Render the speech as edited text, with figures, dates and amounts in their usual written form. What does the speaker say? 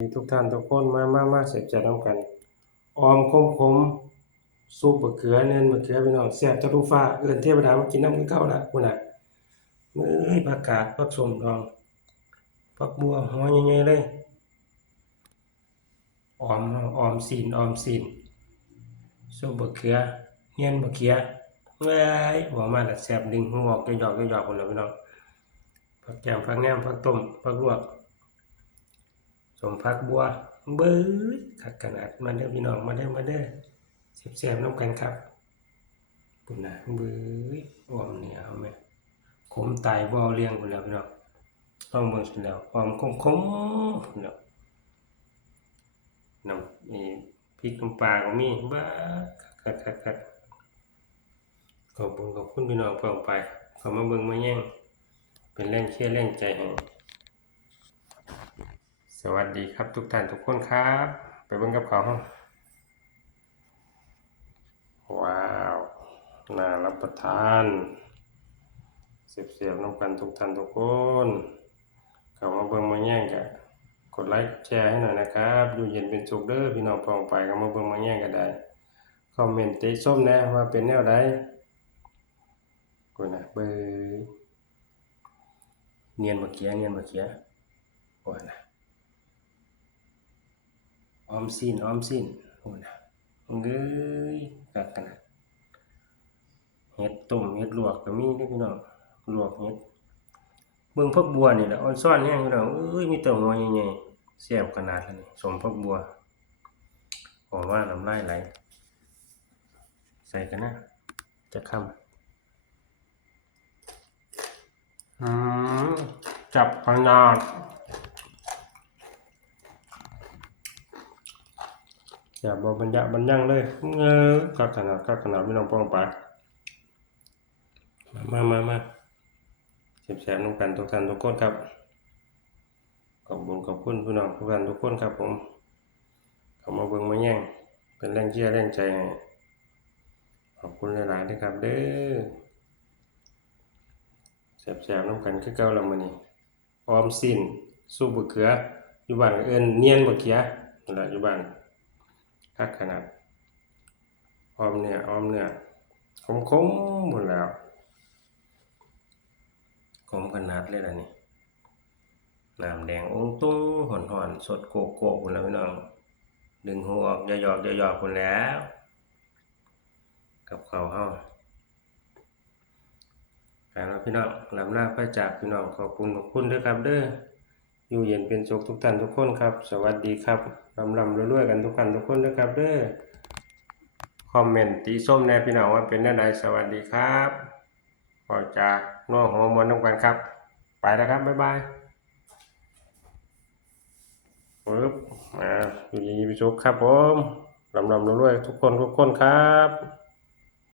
ทุกท่านทุกคนมาเสพใจน้ำกันออมขมซุปบะเขือเนินบะเขือพี่น้องแซ่บทะลุฟ้าเอิ้นเทวดามากินน้ำคือเก่าล่ะพุ่นน่ะมื้อผักกาดผักส้มดองผักบัวหัวใหญ่ๆเลยออมซีนซุปบะเขือเนียนบะเขือเว้ยว่ามาแล้วแซ่บดึงหูออกหยอกๆพุ่นล่ะพี่น้องผักแกมผักแหนมผักต้มผักลวกสมผักบัวเบ้ยคักขนาดมาเด้อพี่น้องมาเด้อแซ่บๆน้ำกันครับพุ่นน่ะเบ้ยอ้อมเนี่ยเอาแม่ขมตายบ่เอาเลี้ยงพุ่นแล้วพี่น้องลองเบิ่งซิแล้วอ้อมขมพุ่นแล้วน้ำพริกน้ำปลาก็มีบ้าคักขอบคุณพี่น้องเพิ่นไปเข้ามาเบิ่งมาแย่งเป็นแรงเชียร์แรงใจให้สวัสดีครับทุกท่านทุกคนครับไปเบิ่งกับเขาวว้าวน่ารับประทานเสียบๆน้ำกันทุกท่านทุกคนเข้ามาเบิ่งมาแย่งกันกดไลค์แชร์ให้หน่อยนะครับอยู่เย็นเป็นสุขเด้อพี่น้องพ้องไปเข้ามาเบิ่งมาแย่งกันได้คอมเมนต์ติชมแหน่ว่าเป็นแนวใดกูน่ะเบิ่งเนียนบ่เขียโอ้น่ะออมสินโอ้น่ะเอ้ยคักขนาดเฮ็ดต้มเฮ็ดลวกก็มีเด้อพี่น้องลวกเฮ็ดเบิ่งผักบัวนี่แหละอ่อนซ้อนแฮงพี่น้องเอ้ยมีแต่หัวใหญ่ๆแซ่บขนาดเลยนี่สมผักบัวบอกว่าน้ำลายไหลใส่กันนะจะคำจับขนาดอย่าบ่บรรยังเลยคักขนาดพี่น้องป้องไปมาแซ่บๆน้ำกันทุกท่านทุกคนครับขอบคุณพี่น้องทุกท่านทุกคนครับผมเข้ามาเบิ่งมาแย่งเป็นแรงเชียร์แรงใจให้ขอบคุณหลายๆด้วยครับเด้อแซ่บๆน้ำกันคือเก่าแล้วมื้อนี้ออมสินซุปบะเขืออยู่บ้านก็เอิ้นเนียนบะเขือนั่นแหละอยู่บ้านคักขนาดออมเนื้อขมหมดแล้วขมขนาดเลยล่ะนี่น้ำแดงองตุ้งหอนๆสดโกโก้พุ่นแล้วพี่น้องดึงหูออกอย่าหยอกพุ่นแล้วกับข้าวเฮาแล้วพี่น้องลำลาไปจากพี่น้องขอบคุณด้วยครับเด้ออยู่เย็นเป็นสุขทุกท่านทุกคนครับสวัสดีครับลำรวยๆกันทุกท่านทุกคนด้วยครับเด้อคอมเมนต์ติชมแน่พี่น้องว่าเป็นแนวใดสวัสดีครับขอจากน้องหัวมวลนำกันครับไปแล้วครับบ๊ายบายปึ๊บอยู่ดีมีสุขครับผมลำรวยๆทุกคนครับ